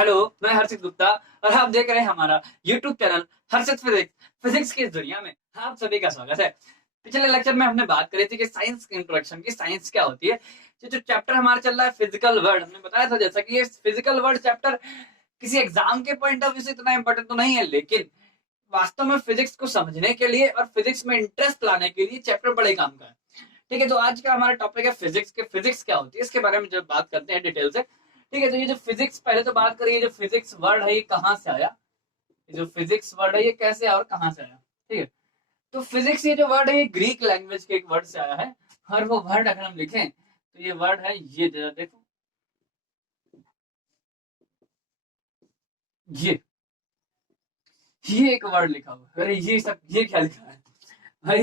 Hello, मैं हर्षित गुप्ता और आप देख रहे हैं हमारा यूट्यूब चैनल हर्षित फिजिक्स। फिजिक्स की इस दुनिया में आप सभी का स्वागत है। पिछले लेक्चर में हमने बात करी थी कि साइंस की इंट्रोडक्शन की, साइंस क्या होती है। जो चैप्टर हमारा चल रहा है फिजिकल वर्ल्ड, हमने बताया था जैसा कि ये फिजिकल वर्ल्ड चैप्टर किसी एग्जाम के पॉइंट ऑफ व्यू से इतना इंपॉर्टेंट तो नहीं है, लेकिन वास्तव में फिजिक्स को समझने के लिए और फिजिक्स में इंटरेस्ट लाने के लिए चैप्टर बड़े काम का है। ठीक है, तो आज का हमारा टॉपिक है फिजिक्स के, फिजिक्स क्या होती है इसके बारे में जब बात करते हैं डिटेल से। ठीक है, तो ये जो फिजिक्स, पहले तो बात करिए जो फिजिक्स वर्ड है ये कहाँ से आया, ये जो फिजिक्स वर्ड है ये कैसे आया और कहाँ से आया। ठीक है, तो फिजिक्स ये जो वर्ड है ये ग्रीक लैंग्वेज के एक वर्ड से आया है। और वो वर्ड अगर हम लिखें तो ये वर्ड है, ये जरा देखो, ये एक वर्ड लिखा हुआ है। अरे ये सब ये क्या लिखा है भाई,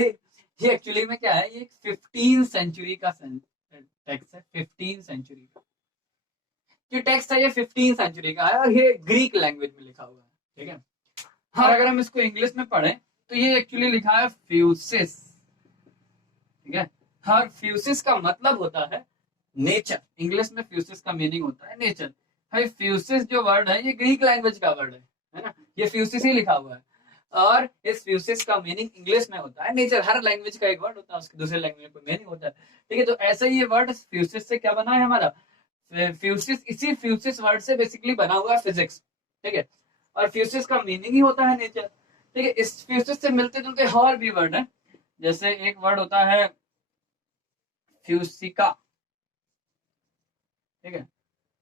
ये एक्चुअली में क्या है, ये 15 सेंचुरी का टेक्स्ट है। 15 सेंचुरी का जो टेक्स्ट है ये 15 सेंचुरी का है और ये ग्रीक लैंग्वेज में लिखा हुआ है। ठीक है, और अगर हम इसको इंग्लिश में पढ़ें तो ये एक्चुअली लिखा है फ्यूसिस। ठीक है, और फ्यूसिस का मतलब होता है नेचर। इंग्लिश में फ्यूसिस का मीनिंग होता है नेचर। भाई फ्यूसिस जो वर्ड है ये ग्रीक लैंग्वेज का वर्ड है ना, ये फ्यूसिस ही लिखा हुआ है। और इस फ्यूसिस का मीनिंग इंग्लिश में होता है नेचर। हर लैंग्वेज का एक वर्ड होता है, उसके दूसरे लैंग्वेज में कोई मीनिंग होता है। ठीक है, तो ऐसे ही ये वर्ड फ्यूसिस से क्या बना है हमारा, फ्यूसिस, इसी फ्यूसिस वर्ड से बेसिकली बना हुआ है फिजिक्स। ठीक है, और फ्यूसिस का मीनिंग ही होता है नेचर। ठीक है, इस फ्यूसिस से मिलते जुलते और भी वर्ड है, जैसे एक वर्ड होता है फ्यूसिका। ठीक है,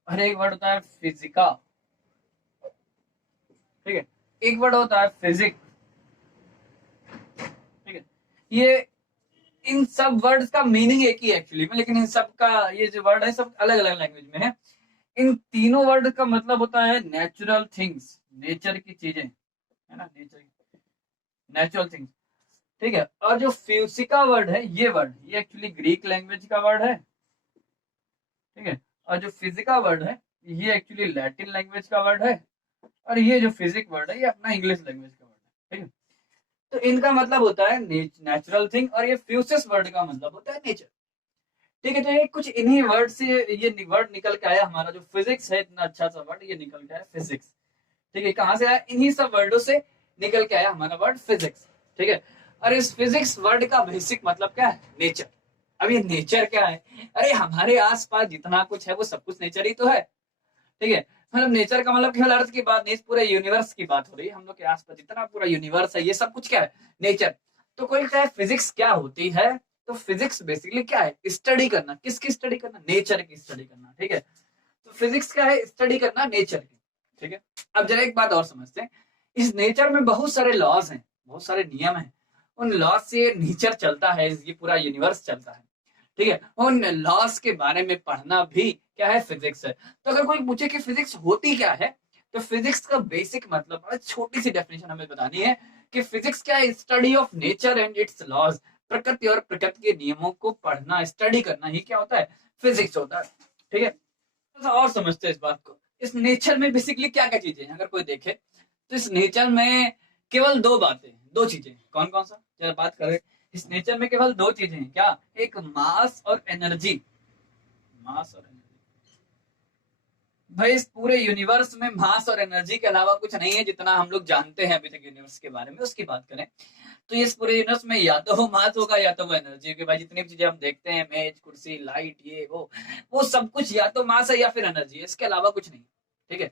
और एक वर्ड होता है फिजिका। ठीक है, एक वर्ड होता है फिजिक। ठीक है, ये इन सब वर्ड्स का मीनिंग एक ही एक्चुअली में, लेकिन इन सब का ये जो वर्ड है सब अलग अलग लैंग्वेज में है। इन तीनों वर्ड का मतलब होता है नेचुरल थिंग्स, नेचर की चीजें, है ना, नेचर, नेचुरल थिंग्स। ठीक है, और जो फ्यूसिका वर्ड है ये वर्ड, ये एक्चुअली ग्रीक लैंग्वेज का वर्ड है। ठीक है, और जो फिजिका वर्ड है ये एक्चुअली लैटिन लैंग्वेज का वर्ड है। और ये जो फिजिक वर्ड है ये अपना इंग्लिश लैंग्वेज का वर्ड है। ठीक है, तो इनका मतलब होता है नेचुरल थिंग, और ये फ्यूसिस वर्ड का मतलब होता है नेचर। ठीक है, तो ये कुछ इन्हीं वर्ड से ये वर्ड निकल के आया, हमारा जो फिजिक्स है इतना अच्छा सा वर्ड, ये निकल के आया फिजिक्स। ठीक है, कहां से आया, इन्हीं सब वर्डों से निकल के आया हमारा वर्ड फिजिक्स। ठीक है, और इस फिजिक्स वर्ड का बेसिक मतलब क्या है, नेचर। अब ये नेचर क्या है, अरे हमारे आसपास जितना कुछ है वो सब कुछ नेचर ही तो है। ठीक है, मतलब नेचर का मतलब केवल अर्थ की बात नहीं, पूरे यूनिवर्स की बात हो रही है। हम लोग के आसपास जितना पूरा यूनिवर्स है ये सब कुछ क्या है, नेचर। तो कोई कहे फिजिक्स क्या होती है, तो फिजिक्स बेसिकली क्या है, स्टडी करना। किसकी स्टडी करना, नेचर की स्टडी करना। ठीक है, तो फिजिक्स क्या है, स्टडी करना नेचर की। ठीक है, अब जरा एक बात और समझते हैं, इस नेचर में बहुत सारे लॉज हैं, बहुत सारे नियम हैं। उन लॉज से नेचर चलता है, ये पूरा यूनिवर्स चलता है। ठीक है, उन लॉज के बारे में पढ़ना भी क्या है, फिजिक्स है। तो अगर कोई पूछे कि फिजिक्स होती क्या है, तो फिजिक्स का बेसिक मतलब, छोटी सी डेफिनेशन हमें बतानी है कि फिजिक्स क्या है, study of nature and its laws. प्रकृति और प्रकृति के नियमों को पढ़ना, स्टडी करना ही क्या होता है, फिजिक्स होता है। ठीक है, तो और समझते हैं इस बात को। इस नेचर में बेसिकली क्या क्या चीजें हैं, अगर कोई देखे तो इस नेचर में केवल दो बातें, दो चीजें, कौन कौन सा, जरा बात करें। इस नेचर में केवल दो चीजें हैं, क्या, एक मास और एनर्जी। मास और एनर्जी, भाई इस पूरे यूनिवर्स में मास और एनर्जी के अलावा कुछ नहीं है जितना हम लोग जानते हैं अभी तक यूनिवर्स के बारे में, उसकी बात करें तो इस पूरे यूनिवर्स में या तो वो मास होगा या तो वो एनर्जी होगी। भाई जितनी भी चीजें हम देखते हैं, मेज कुर्सी लाइट ये वो सब कुछ या तो मास है या फिर एनर्जी है, इसके अलावा कुछ नहीं। ठीक है,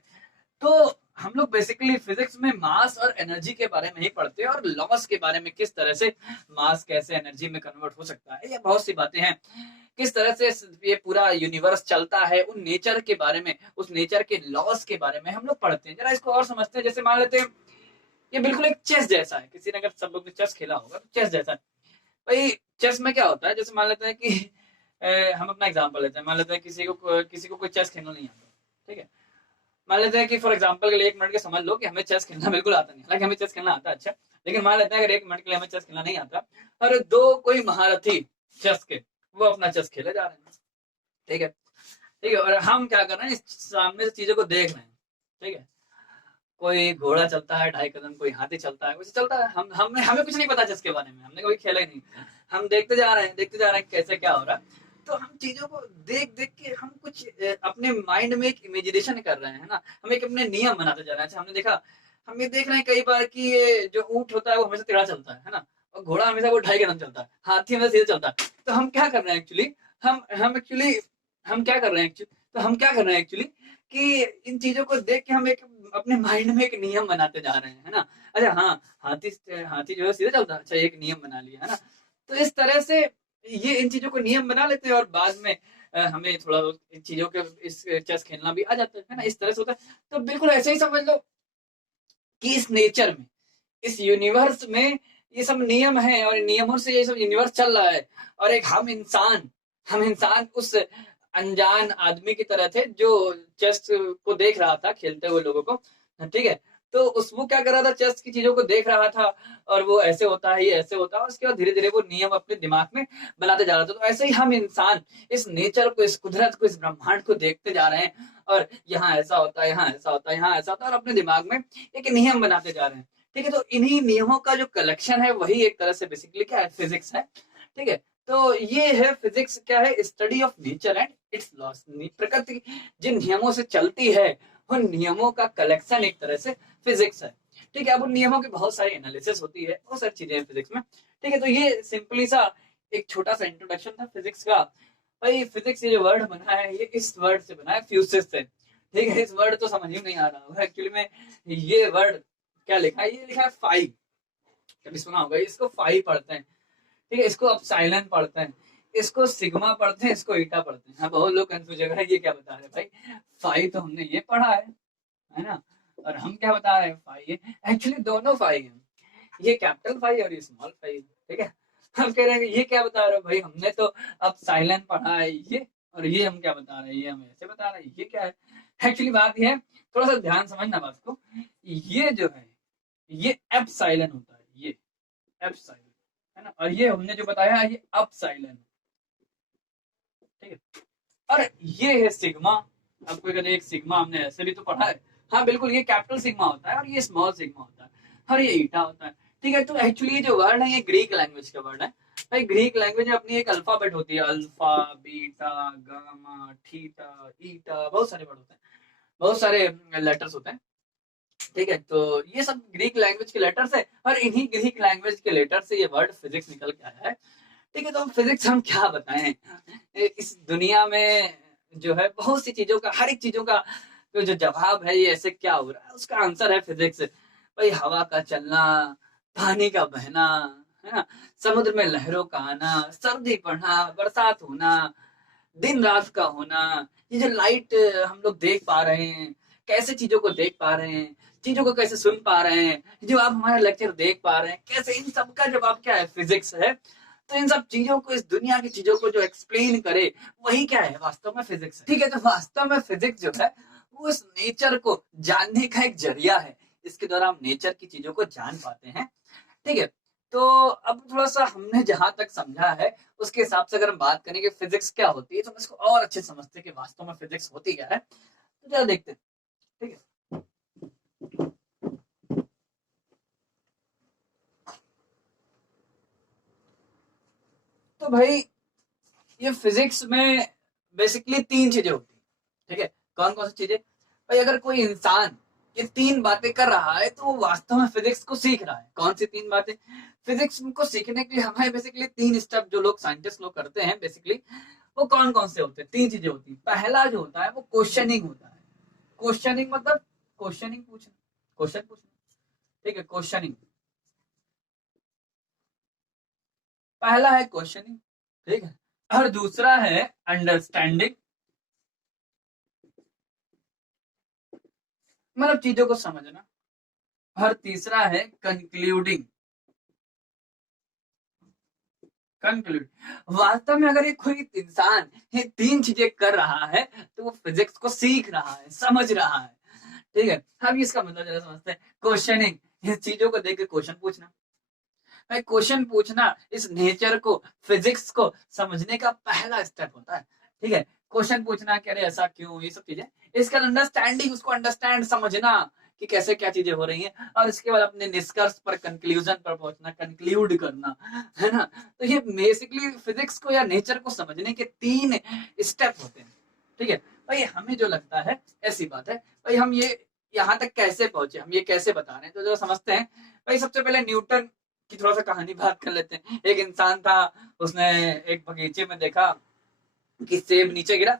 तो हम लोग बेसिकली फिजिक्स में मास और एनर्जी के बारे में ही पढ़ते हैं, और लॉस के बारे में, किस तरह से मास कैसे एनर्जी में कन्वर्ट हो सकता है, ये बहुत सी बातें हैं। किस तरह से ये पूरा यूनिवर्स चलता है, उन नेचर के बारे में, उस नेचर के लॉस के बारे में हम लोग पढ़ते हैं। जरा इसको और समझते हैं। जैसे मान लेते हैं ये बिल्कुल एक चेस जैसा है, किसी ने, अगर सब लोग ने चेस खेला होगा तो चेस जैसा है। भाई चेस में क्या होता है, जैसे मान लेते हैं कि हम अपना एग्जांपल लेते हैं, मान लेते हैं किसी को कोई चेस खेलना नहीं आता। ठीक है, मान लेते हैं कि फॉर एग्जांपल के लिए 1 मिनट के समझ लो कि हमें चेस खेलना बिल्कुल आता नहीं, हालांकि हमें चेस खेलना आता है, अच्छा, लेकिन मान लेते हैं अगर 1 मिनट के लिए हमें चेस खेलना नहीं आता और दो कोई महारथी चेस के वो अपना चेस खेले जा रहे हैं। ठीक है, ठीक है, और हम क्या कर रहे हैं, सामने से चीजों को देख रहे हैं। ठीक है, कोई घोड़ा चलता है 2.5 कदम, कोई हाथी चलता है, कुछ चलता है, हमें कुछ नहीं पता चेस के बारे में, हमने कभी खेला ही नहीं। हम देखते जा रहे हैं, देखते जा रहे हैं कैसे क्या हो रहा है। तो हम चीजों को देख देख के हम कुछ अपने माइंड में एक इमेजिनेशन कर रहे हैं ना, हम एक अपने नियम बनाते जा रहे हैं। अच्छा, हमने देखा, हम ये देख रहे हैं कई बार कि ये जो ऊंट होता है वो हमेशा टेढ़ा चलता है ना, और घोड़ा हमेशा वो ढाई कदम चलता है, हाथी हमेशा सीधा चलता है। तो हम क्या कर रहे हैं एक्चुअली, हम एक्चुअली हम क्या कर रहे हैं एक्चुअली, तो हम क्या कर रहे हैं एक्चुअली कि इन चीजों को देख के हम एक अपने माइंड में एक नियम बनाते जा रहे हैं, है ना। अच्छा हाँ, हाथी हाथी जो है सीधा चलता है, अच्छा एक नियम बना लिया, है ना। तो इस तरह से ये इन चीजों को नियम बना लेते हैं और बाद में हमें थोड़ा इन चीजों के इस चेस खेलना भी आ जाता है ना, इस तरह से होता है। तो बिल्कुल ऐसे ही समझ लो कि इस नेचर में, इस यूनिवर्स में ये सब नियम है और नियमों से ये सब यूनिवर्स चल रहा है। और एक हम इंसान उस अनजान आदमी की तरह थे जो चेस को देख रहा था खेलते हुए लोगों को, ठीक है। तो वो क्या कर रहा था, चेस की चीजों को देख रहा था और वो ऐसे होता है, ये ऐसे होता है, उसके बाद धीरे धीरे वो नियम अपने दिमाग में बनाते जा रहा था। तो ऐसे ही हम इंसान इस नेचर को, इस कुदरत को, इस ब्रह्मांड को देखते जा रहे हैं और यहाँ ऐसा होता है, यहाँ ऐसा होता है, यहाँ ऐसा होता है, और अपने दिमाग में एक नियम बनाते जा रहे हैं, ठीक है। तो इन्हीं नियमों का जो कलेक्शन है वही एक तरह से बेसिकली क्या है, फिजिक्स है, ठीक है। तो ये है फिजिक्स, क्या है, study of nature and it's loss. प्रकृति जिन नियमों से चलती है उन नियमों का कलेक्शन एक तरह से फिजिक्स है, ठीक है। अब उन नियमों की बहुत सारी एनालिसिस होती है, बहुत सारी चीजें हैं फिजिक्स में, ठीक है। तो ये सिंपली सा एक छोटा सा इंट्रोडक्शन था फिजिक्स का। भाई फिजिक्स ये जो वर्ड बना है ये इस वर्ड से बना है, फ्यूसिस से, ठीक है। इस वर्ड तो समझ ही नहीं आ रहा होगा एक्चुअली में, ये वर्ड क्या लिखा है, ये लिखा है फाई, कभी सुना होगा, इसको फाई पढ़ते हैं, ठीक है। इसको अपसाइलन पढ़ते हैं, इसको सिग्मा पढ़ते हैं, इसको ईटा पढ़ते हैं। हाँ, बहुत लोग कंफ्यूज है ये क्या बता रहे भाई, फाई तो हमने ये पढ़ा है ना, और हम क्या बता रहे हैं, फाई है। एक्चुअली दोनों फाई है, ये कैपिटल फाई और ये स्मॉल फाई, ठीक है। हम कह रहे हैं ये क्या बता रहे हो भाई, हमने तो अब साइलेंट पढ़ा है ये, और ये हम क्या बता रहे हैं, ये हम ऐसे बता रहे हैं, ये क्या है। एक्चुअली बात ये है, थोड़ा सा ध्यान समझना बात को, ये जो है ये एप साइलेंट होता है, ये एप साइलेंट है ना, और ये हमने जो बताया ये अप साइलेंट, ठीक है। और ये है सिग्मा, आपको कहते हैं एक सिग्मा, हमने ऐसे भी तो पढ़ा है, हाँ बिल्कुल, ये कैपिटल सिग्मा होता है और ये स्मॉल सिग्मा होता है और ये ईटा होता है, ठीक है। तो एक्चुअली ये जो वर्ड है ये ग्रीक लैंग्वेज का वर्ड है भाई। ग्रीक लैंग्वेज में अपनी एक अल्फाबेट होती है, अल्फा, बीटा, गामा, थीटा, ईटा, बहुत सारे वर्ड होते हैं, बहुत सारे लेटर्स होते हैं, ठीक है। तो ये सब ग्रीक लैंग्वेज के लेटर्स है और इन्हीं ग्रीक लैंग्वेज के लेटर से ये वर्ड फिजिक्स निकल के आया है, ठीक है। तो फिजिक्स हम क्या बताएं, इस दुनिया में जो है बहुत सी चीजों का, हर एक चीजों का जो जवाब है ये ऐसे क्या हो रहा है, उसका आंसर है फिजिक्स भाई। हवा का चलना, पानी का बहना, है ना, समुद्र में लहरों का आना, सर्दी पड़ना, बरसात होना, दिन रात का होना, ये जो लाइट हम लोग देख पा रहे हैं, कैसे चीजों को देख पा रहे हैं, चीजों को कैसे सुन पा रहे हैं, जो आप हमारा लेक्चर देख पा रहे हैं कैसे, इन सब का जवाब क्या है, फिजिक्स है। तो इन सब चीजों को, इस दुनिया की चीजों को जो एक्सप्लेन करे वही क्या है, वास्तव में फिजिक्स है, ठीक है। तो वास्तव में फिजिक्स जो है वो इस नेचर को जानने का एक जरिया है, इसके द्वारा हम नेचर की चीजों को जान पाते हैं, ठीक है। तो अब थोड़ा सा हमने जहां तक समझा है उसके हिसाब से अगर हम बात करें कि फिजिक्स क्या होती है तो हम इसको और अच्छे समझते हैं कि वास्तव में फिजिक्स होती क्या है, तो जरा देखते हैं, ठीक है। तो भाई ये फिजिक्स में बेसिकली तीन चीजें होती है, ठीक है। कौन कौन सी चीजें भाई, अगर कोई इंसान ये तीन बातें कर रहा है तो वो वास्तव में फिजिक्स को सीख रहा है। कौन सी तीन बातें, फिजिक्स को सीखने के लिए हमें बेसिकली तीन स्टेप जो लोग साइंटिस्ट लोग करते हैं बेसिकली, वो कौन कौन से होते हैं, तीन चीजें होती है। पहला जो होता है वो क्वेश्चनिंग होता है, क्वेश्चनिंग मतलब क्वेश्चनिंग पूछना, क्वेश्चन पूछना, ठीक है, क्वेश्चनिंग पहला है क्वेश्चनिंग, ठीक है। और दूसरा है अंडरस्टैंडिंग, मतलब चीजों को समझना, और तीसरा है कंक्लूडिंग, कंक्लूड। वास्तव में अगर ये कोई इंसान ये तीन चीजें कर रहा है तो वो फिजिक्स को सीख रहा है, समझ रहा है, ठीक है। हम इसका मतलब जरा समझते हैं। क्वेश्चनिंग, इस चीजों को देख के क्वेश्चन पूछना, भाई क्वेश्चन पूछना इस नेचर को, फिजिक्स को समझने का पहला स्टेप होता है, ठीक है। क्वेश्चन पूछना कि अरे ऐसा क्यों, ये सब चीजें। इसका अंडरस्टैंडिंग, उसको अंडरस्टैंड समझना कि कैसे क्या चीजें हो रही हैं, और इसके बाद अपने निष्कर्ष पर, कंक्लूजन पर पहुंचना, कंक्लूड करना, है ना। तो ये बेसिकली फिजिक्स को या नेचर को समझने के 3 स्टेप होते हैं। ठीक है भाई, हमें जो लगता है ऐसी बात है भाई, हम ये यहाँ तक कैसे पहुंचे, हम ये कैसे बता रहे हैं, तो जो समझते हैं भाई, सबसे पहले न्यूटन की थोड़ा सा कहानी बात कर लेते हैं। एक इंसान था, उसने एक बगीचे में देखा कि सेब नीचे गिरा,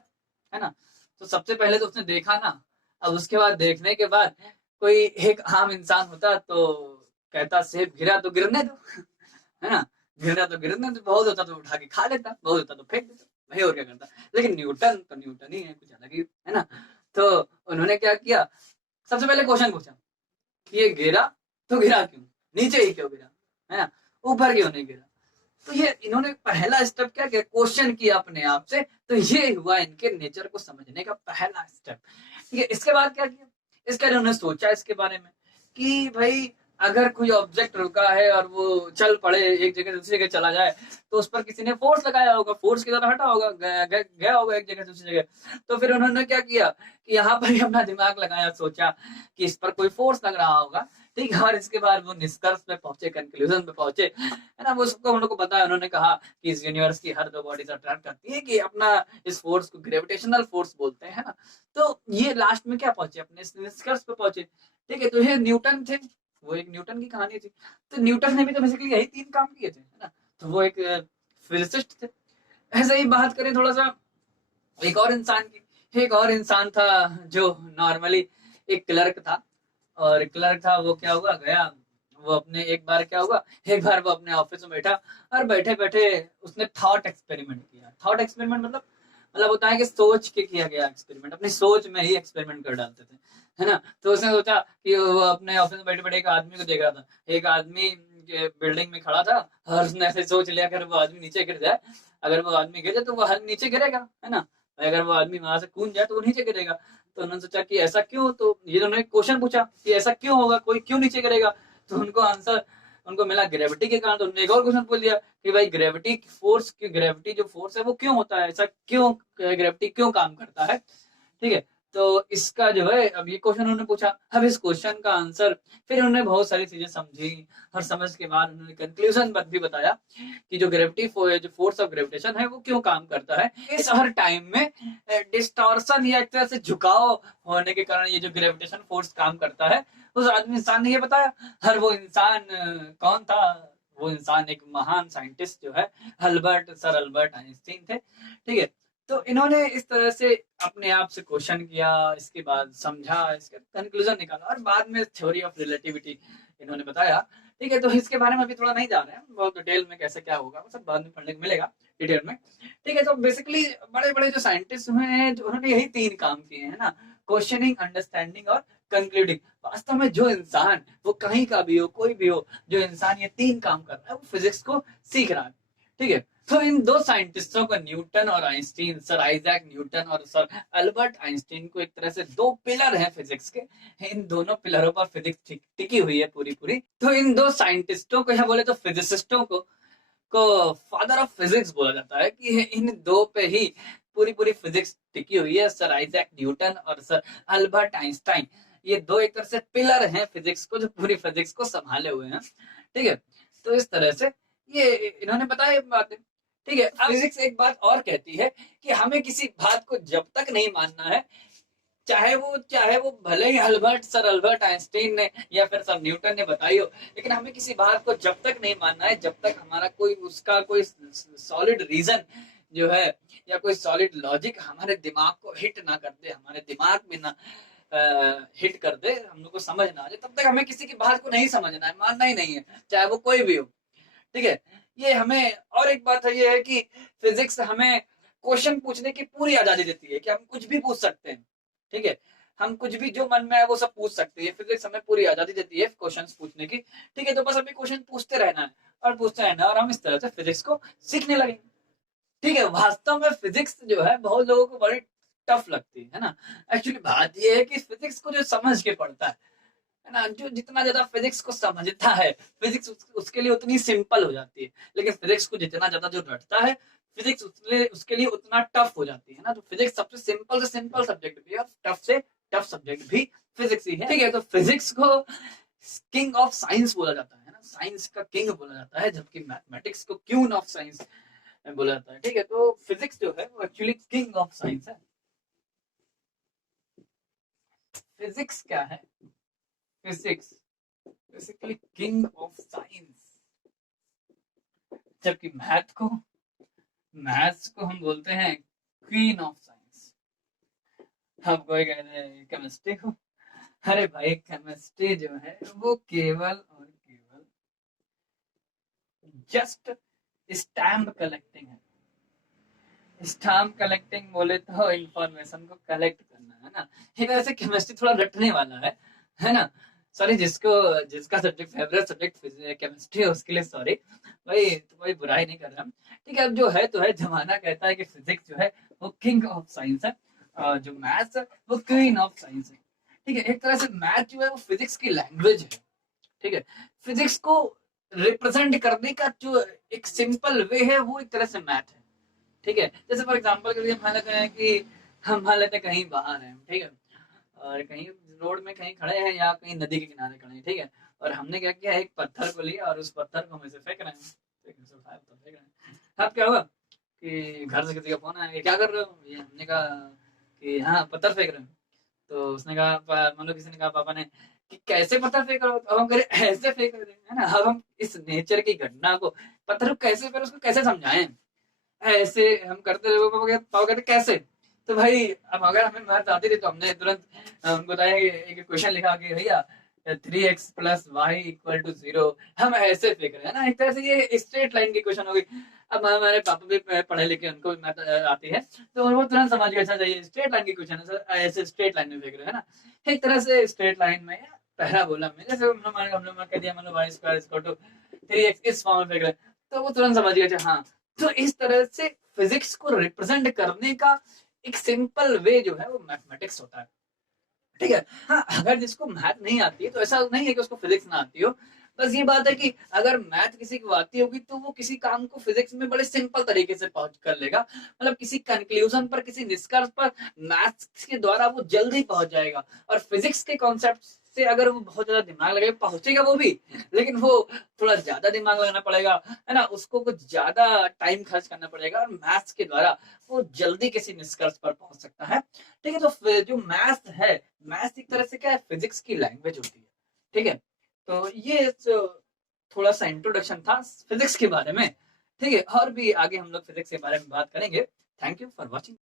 है ना। तो सबसे पहले तो उसने देखा ना, अब उसके बाद देखने के बाद कोई एक आम इंसान होता तो कहता सेब गिरा तो गिरने दो, है ना, गिरना तो गिरने दो, बहुत होता तो उठा के खा लेता, बहुत होता तो फेंक देता भाई, और क्या करता। लेकिन न्यूटन तो न्यूटन ही है, कुछ अलग ही, है ना। तो उन्होंने क्या किया, सबसे पहले क्वेश्चन पूछा कि ये गिरा तो गिरा क्यों, नीचे ही क्यों गिरा, है ना, ऊपर क्यों नहीं गिरा। तो ये इन्होंने पहला स्टेप क्या किया, क्वेश्चन किया अपने आप से। तो ये हुआ इनके नेचर को समझने का पहला स्टेप। ठीक है, इसके बाद क्या किया, इसके बाद उन्होंने सोचा इसके बारे में कि भाई अगर कोई ऑब्जेक्ट रुका है और वो चल पड़े, एक जगह से दूसरी जगह चला जाए, तो उस पर किसी ने फोर्स लगाया होगा, फोर्स की तरह हटा होगा, गया होगा एक जगह से दूसरी जगह। तो फिर उन्होंने क्या किया कि यहाँ पर ही अपना दिमाग लगाया, सोचा कि इस पर कोई फोर्स लग रहा होगा। ठीक है, और इसके बाद वो निष्कर्ष पे पहुंचे, कंक्लूजन पे पहुंचे, है ना। वो सबको उन लोगों को पता है, उन्होंने कहा कि इस यूनिवर्स की हर 2 बॉडीज अट्रैक्ट करती है, कि अपना इस फोर्स को ग्रेविटेशनल फोर्स बोलते हैं ना। तो ये लास्ट में क्या पहुंचे, अपने इस निष्कर्ष पे पहुंचे। ठीक है, तो ये न्यूटन थे, वो एक न्यूटन की कहानी थी। तो न्यूटन ने भी तो बेसिकली यही 3 काम किए थे, है ना। तो वो एक फिजिसिस्ट थे। ऐसे ही बात करें थोड़ा सा एक और इंसान की, एक और इंसान था जो नॉर्मली एक क्लर्क था, और क्लर्क था, वो क्या हुआ, गया वो अपने, एक बार क्या हुआ, एक बार वो अपने ऑफिस में बैठा, और बैठे बैठे उसने थॉट एक्सपेरिमेंट किया। थॉट एक्सपेरिमेंट मतलब होता है कि सोच के किया गया एक्सपेरिमेंट, अपनी सोच में ही एक्सपेरिमेंट कर डालते थे, है ना। तो उसने सोचा कि वो अपने ऑफिस में बैठे बैठे एक आदमी को देख रहा था, एक आदमी बिल्डिंग में खड़ा था, और उसने ऐसे सोच लिया अगर वो आदमी नीचे गिर जाए, अगर वो आदमी गिर जाए तो वो नीचे गिरेगा, है ना, अगर वो आदमी वहां से कूद जाए तो वो नीचे गिरेगा। तो उन्होंने सोचा कि ऐसा क्यों, तो ये उन्होंने क्वेश्चन पूछा कि ऐसा क्यों होगा, कोई क्यों नीचे गिरेगा। तो उनको आंसर उनको मिला ग्रेविटी के कारण। तो उन्होंने एक और क्वेश्चन पूछ दिया कि भाई ग्रेविटी फोर्स की, ग्रेविटी जो फोर्स है वो क्यों होता है, ऐसा क्यों, ग्रेविटी क्यों काम करता है। ठीक है, तो इसका जो है, अब ये क्वेश्चन उन्होंने पूछा, अब इस क्वेश्चन का आंसर, फिर उन्होंने बहुत सारी चीजें समझी, और समझ के बाद उन्होंने कंक्लूजन भी बताया कि जो ग्रेविटी, जो फोर्स ऑफ ग्रेविटेशन है वो क्यों काम करता है। इस हर टाइम में डिस्टॉर्शन या एक तरह से झुकाव होने के कारण ये जो ग्रेविटेशन फोर्स काम करता है, उस आदमी इंसान ने ये बताया। हर वो इंसान कौन था, वो इंसान एक महान साइंटिस्ट जो है सर अल्बर्ट आइंस्टीन थे। ठीक है, तो इन्होंने इस तरह से अपने आप से क्वेश्चन किया, इसके बाद समझा, इसका कंक्लूजन निकाला, और बाद में थ्योरी ऑफ रिलेटिविटी इन्होंने बताया। ठीक है, तो इसके बारे में अभी थोड़ा नहीं जा रहे हैं बहुत डिटेल में, कैसे क्या होगा वो सब बाद में पढ़ने को मिलेगा डिटेल में। ठीक है, तो बेसिकली बड़े बड़े जो साइंटिस्ट हुए हैं, जो उन्होंने यही 3 काम किए हैं ना, क्वेश्चनिंग, अंडरस्टैंडिंग और कंक्लूडिंग। वास्तव में जो इंसान, वो कहीं का भी हो, कोई भी हो, जो इंसान ये 3 काम कर रहा है, वो फिजिक्स को सीख रहा है। ठीक है, तो इन 2 साइंटिस्टों को, न्यूटन और आइंस्टीन, सर आइजैक न्यूटन और सर अल्बर्ट आइंस्टीन को, एक तरह से 2 पिलर हैं फिजिक्स के। इन दोनों पिलरों पर फिजिक्स टिकी हुई है पूरी पूरी। तो इन 2 साइंटिस्टों को, या बोले तो फिजिसिस्टों को फादर ऑफ फिजिक्स बोला जाता है, कि इन 2 पे ही पूरी पूरी फिजिक्स टिकी हुई है, सर आइजैक न्यूटन और सर अल्बर्ट आइंस्टाइन। ये 2 एक तरह से पिलर हैं फिजिक्स को, जो पूरी फिजिक्स को संभाले हुए हैं। ठीक है, तो इस तरह से ये इन्होंने बताया बातें। ठीक है, अब फिजिक्स एक बात और कहती है कि हमें किसी बात को जब तक नहीं मानना है, चाहे वो भले ही सर अल्बर्ट आइंस्टीन ने या फिर सर न्यूटन ने बताई हो, लेकिन हमें किसी बात को जब तक नहीं मानना है, जब तक हमारा उसका कोई सॉलिड रीजन जो है, या कोई सॉलिड लॉजिक हमारे दिमाग को हिट ना कर दे, हमारे दिमाग में ना हिट कर दे, हम लोग को समझ ना आ जाए, तब तक हमें किसी की बात को नहीं समझना है, मानना ही नहीं है, चाहे वो कोई भी हो। ठीक है, ये हमें, और एक बात है, ये है कि फिजिक्स हमें क्वेश्चन पूछने की पूरी आजादी देती है, कि हम कुछ भी पूछ सकते हैं। ठीक है, हम कुछ भी जो मन में है वो सब पूछ सकते हैं, फिजिक्स हमें पूरी आजादी देती है क्वेश्चंस पूछने की। ठीक है, तो बस हमें क्वेश्चन पूछते रहना है, और पूछते रहना है, और हम इस तरह से फिजिक्स को सीखने लगेंगे। ठीक है, वास्तव में फिजिक्स जो है बहुत लोगों को बड़ी टफ लगती है ना। एक्चुअली बात ये है कि फिजिक्स को जो समझ के पढ़ता है ना, जो जितना ज्यादा फिजिक्स को समझता है, फिजिक्स उसके लिए उतनी सिंपल हो जाती है। लेकिन फिजिक्स को जितना ज्यादा जो रटता है, फिजिक्स उसके लिए उतना टफ हो जाती है ना। तो फिजिक्स सबसे सिंपल से सिंपल सब्जेक्ट भी है, टफ से टफ सब्जेक्ट भी फिजिक्स ही है, ठीक है। तो फिजिक्स को किंग ऑफ साइंस बोला जाता है ना, साइंस का किंग बोला जाता है, जबकि मैथमेटिक्स को क्वीन ऑफ साइंस बोला जाता है, ठीक है। तो फिजिक्स जो है वो एक्चुअली किंग ऑफ साइंस है। फिजिक्स क्या है? Physics basically king of science, जबकि मैथ्स को हम बोलते हैं क्वीन ऑफ साइंस। अब कोई कहते हैं केमिस्ट्री को, अरे भाई केमिस्ट्री जो है वो केवल और केवल जस्ट स्टैम्प कलेक्टिंग है। स्टैम्प कलेक्टिंग बोले तो इंफॉर्मेशन को कलेक्ट करना है ना, एक तरह से केमिस्ट्री थोड़ा रटने वाला है ना। सॉरी, जिसका सब्जेक्ट फेवरेट सब्जेक्ट केमिस्ट्री है उसके लिए सॉरी भाई, तो कोई बुराई नहीं कर रहा, ठीक है। अब जो है तो है, जमाना कहता है कि फिजिक्स जो है वो किंग ऑफ साइंस है, और जो मैथ्स है वो क्वीन ऑफ साइंस है, ठीक है। एक तरह से मैथ जो है वो फिजिक्स की लैंग्वेज है, ठीक है। फिजिक्स को रिप्रेजेंट करने का जो एक सिंपल वे है वो एक तरह से मैथ है, ठीक है। जैसे फॉर एग्जांपल के लिए मान लेते हैं कि हम मान लेते हैं कहीं बाहर हैं, ठीक है, और कहीं रोड में कहीं खड़े हैं या कहीं नदी के किनारे खड़े हैं, ठीक है, और हमने क्या किया, एक पत्थर को लिया और उस पत्थर को हम ऐसे फेंक रहे हैं, अब क्या होगा कि घर से किसी का फोन आया, क्या कर रहे हो, ये हमने कहा कि हाँ पत्थर फेंक रहे हैं। तो उसने कहा, मान लो किसी ने कहा पापा ने कि कैसे पत्थर फेंक रहे हो, अब हम कह रहे ऐसे फेंक रहे हैं, है ना। अब हम इस नेचर की घटना को, पत्थर को कैसे फेंक, उसको कैसे समझाएं, ऐसे हम करते रहे, पापा कहते कैसे। तो भाई अब अगर हमें मैथ आती थी तो हमने तुरंत हमको बताया कि एक क्वेश्चन लिखा कि भैया 3x plus Y equal to 0, हम ऐसे फेंक रहे हैं ना, एक तरह से ये स्ट्रेट लाइन की क्वेश्चन हो गई। अब हमारे पापा भी पढ़े लिखे, उनको भी मैथ आती है, तो वो तुरंत समझ गए, अच्छा चाहिए स्ट्रेट लाइन की क्वेश्चन है सर, ऐसे स्ट्रेट लाइन में फेंक रहे हैं ना, एक तरह से स्ट्रेट लाइन में पैराबोला में, जैसे हम लोग कह दिया मतलब y square equal to 3x इस फॉर्म में फेंक रहे हैं, तो वो तुरंत समझ गया हाँ। तो इस तरह से फिजिक्स को रिप्रेजेंट करने का एक सिंपल वे जो है वो मैथमेटिक्स होता है, ठीक है। हाँ, अगर जिसको मैथ नहीं आती है तो ऐसा नहीं है कि उसको फिजिक्स ना आती हो, बस ये बात है कि अगर मैथ किसी को आती होगी तो वो किसी काम को फिजिक्स में बड़े सिंपल तरीके से पहुंच कर लेगा, मतलब किसी कंक्लूजन पर, किसी निष्कर्ष पर मैथ्स के द्वारा वो जल्दी पहुंच जाएगा। और फिजिक्स के कॉन्सेप्ट से अगर वो बहुत ज्यादा दिमाग लगे पहुंचेगा वो भी, लेकिन वो थोड़ा ज्यादा दिमाग लगाना पड़ेगा, है ना, उसको कुछ ज्यादा टाइम खर्च करना पड़ेगा, और मैथ्स के द्वारा वो जल्दी किसी निष्कर्ष पर पहुंच सकता है, ठीक है। तो जो मैथ है, मैथ्स एक तरह से क्या है, फिजिक्स की लैंग्वेज होती है, ठीक है। तो ये थोड़ा सा इंट्रोडक्शन था फिजिक्स के बारे में, ठीक है। और भी आगे हम लोग फिजिक्स के बारे में बात करेंगे। Thank you for watching.